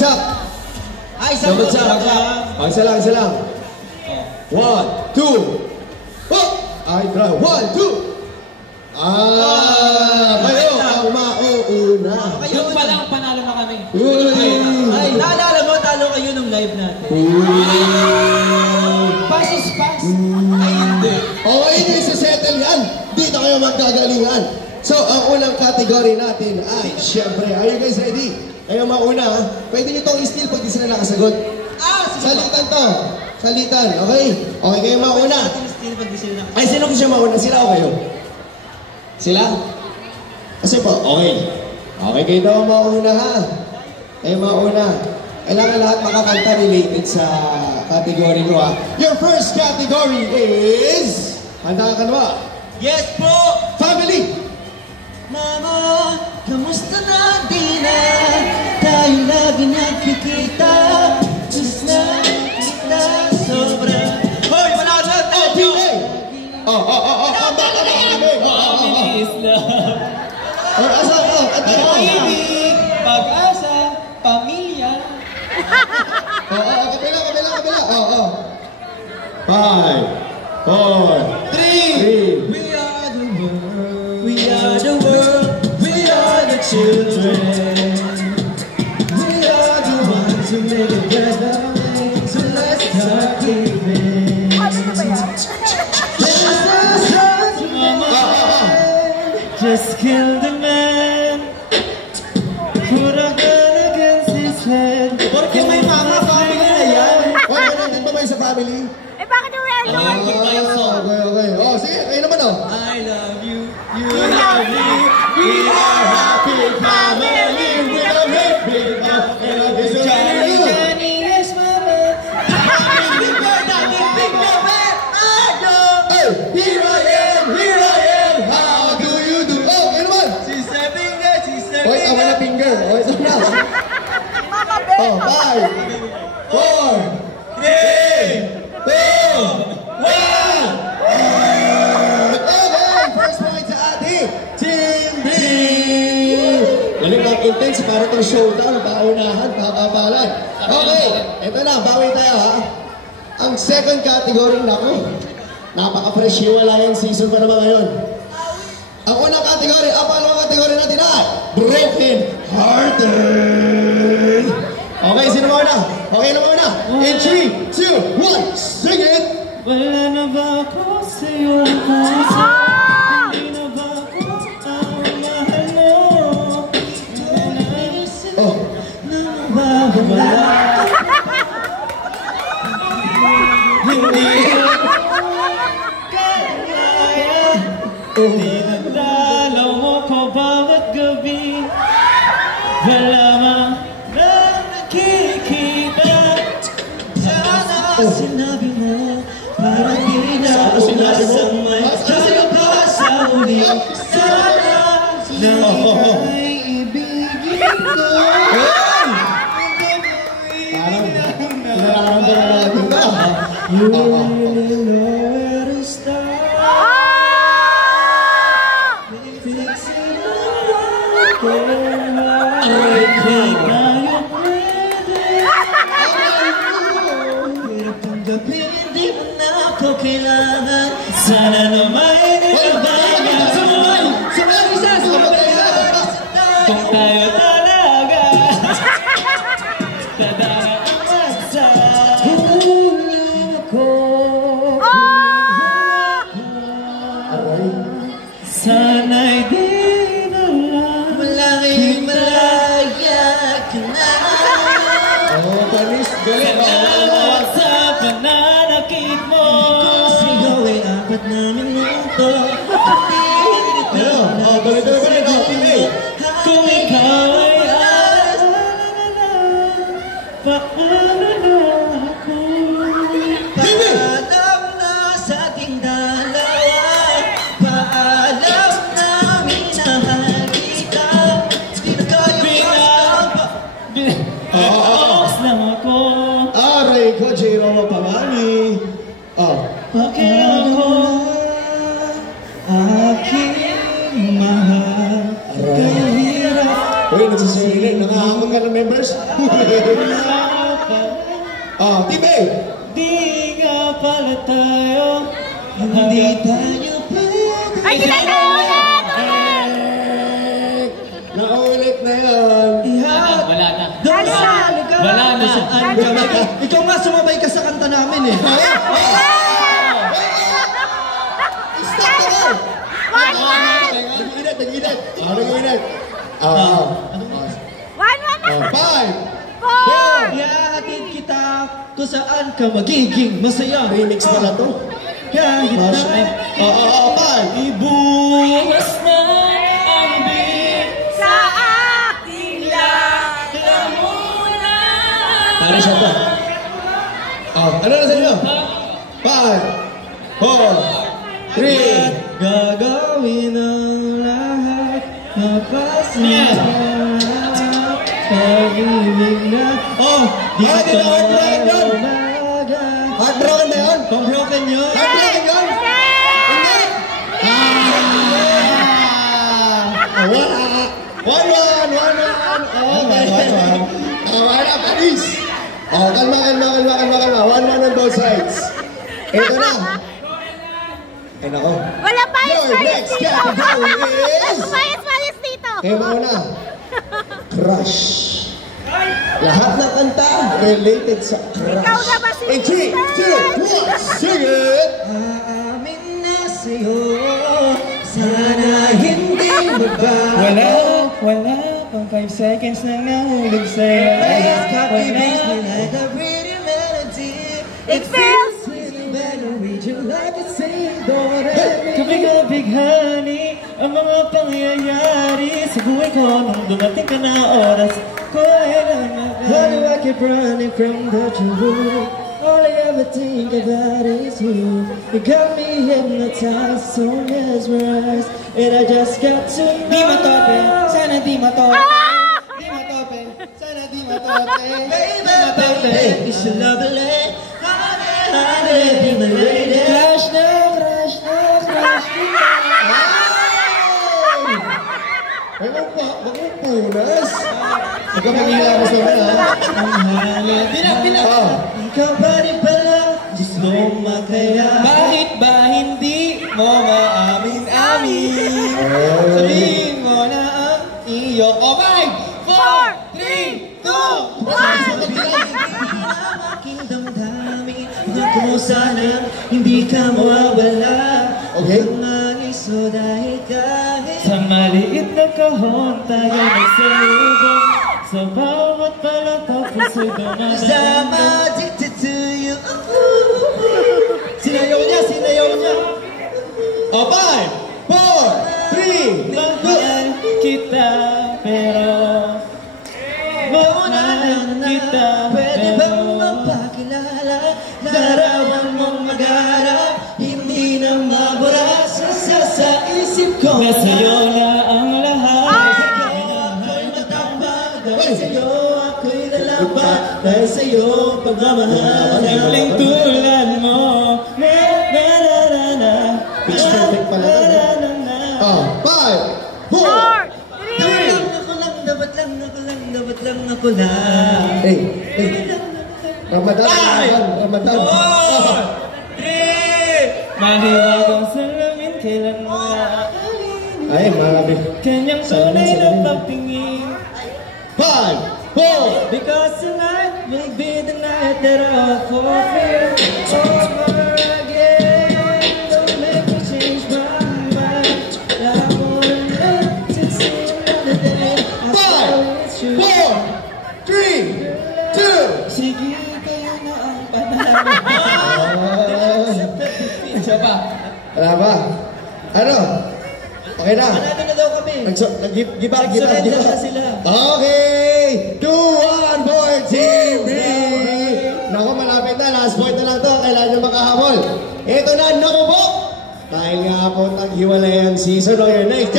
bagsak. Ay, isang bagsak. Isa lang, isa lang. 1, 2. Oh! Ay, try. 1, 2. Kayo ang mauuna. Yung pa lang, panalo na kami. Ay, naalala mo, talo kayo nung live natin. Pass is pass. Ay, hindi. Okay, hindi settle yan. Dito kayo magkagalingan. So, ang unang category natin ay, syempre, are you guys ready? Kayo mauna, ha? Pwede nyo itong i-steal pag di sila nakasagot. Salitan to. Salitan, okay? Okay, kayo mauna. Ay, sino ko siya mauna? Sila o kayo? Sila? Kasi po, okay. Okay, kayo daw mauna, ha? Kayo mauna. Kailangan lahat makakanta related sa category ko, ha? Your first category is... Handa ka na ba? Yes po! Family! Mama, kamusta na di na? Tayo lagi nagkikita. Just na kita sobra. Hoy, wala ka na! Oh, PA! Families love. Pag-ibig, Pag-asa, pamilya. Kabila. 5, 4, 3. we are the world. We are the world. We are the children. We are the ones who make it better. So let's start giving. Just kill the man. Put a gun against his head. Porque may mga family na yan. Nandun ba sa family? Eh, bakit yung well known? Okay. Oh, sige, kayo naman, oh. I love you, you love me. We are happy family. We are happy family. Johnny is my man. Here I am. How do you do? Oh, kayo naman. She's a finger, she's a Wait, I want a finger. Oh, ito na. Oh, 5, 4, 3, 2, 1. Okay, first point sa ating Team B. Galing ang intense para itong showdown. Paunahan, papapalan. Okay, ito na. Bawi tayo, ha. Ang second category, naku. Napaka-fresh wala yung season pa naman ngayon. Ang unang category, ang pangalawang category natin ay Broken Hearted. Okay, sino muna? Okay na muna. In 3, 2, 1, sing it! Wala na ba ako sa'yo ang puso? Hindi na ba ako ang mahal mo? Oh. Nawawala. Hindi kaya. Dinadalaw mo ko bawat gabi. Wala mang nakikita. Sana sinabi mo para di na ulasang may kaya pa sa uli. Sana ika'y ibigin ko. You really know where to start. Fixing the world I think tayo pwede. Pero tanggapin hindi mo na ako kailangan. Sana na may nagbabaga. Sumay isa, kung tayo talaga tadaan ang bansa. Huling ako sana'y di na lang malaking malaya ka na. Oh, panis, galing. Salamat sa pananakit mo. Sigaw ay 4 na minuto. Kung ikaw ay paano na ako? Paalam na sa ating dalawa. Paalam na minahal kita. Di na kayo Ox lang ako. Aray ko, J-Roma Pamani. Oh. Bakit ako? mga members? Oh, Team A! Di nga pala tayo, hindi tayo pwede. Ay, hindi tayo ulit! Nakaulit na yun. Wala na. Doon sa lugar. Wala na. Saan ka ba? Ikaw nga sumabay ka sa kanta namin eh. Stop na lang! Tag-init. Tag-init. Five! Four! Ihahatid kita kung saan ka magiging masaya. Remix pala to. Kahit na Five! Ibuhos na ang big Sa aking lamunan. Para siya to. Ano na sa inyo? 5, 4, 3, gagawin ang lahat mapasaya. Pag-ibig na Hindi na heartbroken! Heartbroken na yun? Pang-broken yun? Heartbroken yun? Hindi! One. Okay. Tama na, Paris! Kalma. 1-1 on both sides. Ito na. Ay, nako. Wala pa Your next category is... Payas dito. Kayo mauna. Crush. Lahat ng kanta related sa crush. Ikaw na ba si In 3, 2, 1, sing it! Aamin na sa'yo, sana hindi magbago. Wala pang 5 seconds na nahulog sa'yo. Please copy me like a pretty melody. It feels sweet and better read you like a single. Kabig-kabig, honey, ang mga pangyayari sa buhay ko nung dumating ka na oras ko ay Why do I keep running from the truth? All I ever think about is you. You got me hypnotized, so mesmerized, and I just got to know. Di matope, sana di matope. Ah! Di matope, sana di matope. Baby, it's a lovely, be my lady. Crush na. Huwag mong punas. Huwag ka maghihilamos naman, ha? Bilang. Ikaw pa rin pala, gusto makaya. Bakit ba hindi mo maamin-amin? Sabihin mo na ang iyong 5, 4, 3, 2, Aking damdamin, kung sana hindi ka mawawala. Okay. Mangiso dahil kahit sa maliit na kahon tayo nagsalubong. Sa bawat palataw puso'y I'm dumadaan. addicted to you. Sinayaw niya. 5, 4, 3, Mahal kita pero Mauna mahal na kita pwede bang pero magpakilala? Larawan mong mag-arap, hindi na mabura sa isip ko. nasa'yo na ang lahat. Ako'y matapag, dahil sa'yo ako'y lalabas, dahil sa'yo pagmamahal. Simpleng tulad mo. Pitch perfect pala to. 5, 4, 4, 3. Dapat lang ako lang. Hey. Ramadan. Ramadan. 3! Mahiwagang salamin, kailan mo na Ay, marami. kanyang tunay na pagtingin. 5, 4, Because tonight will be the night that I'll fulfill over again. Don't make me change my mind. I wanna live to see another day. I swear it's true. 4, 3, 2. Sige, kayo na ang panalo. Isa pa. Wala ba? Ano? Okay na. Manalo na daw kami. Give up. Nag-surrender na sila. Okay! 2-1 for Team B! Naku, malapit na. Last point na lang to. Kailangan nyo makahabol. Ito na, naku po! Dahil nga po, taghiwalay ang season of your next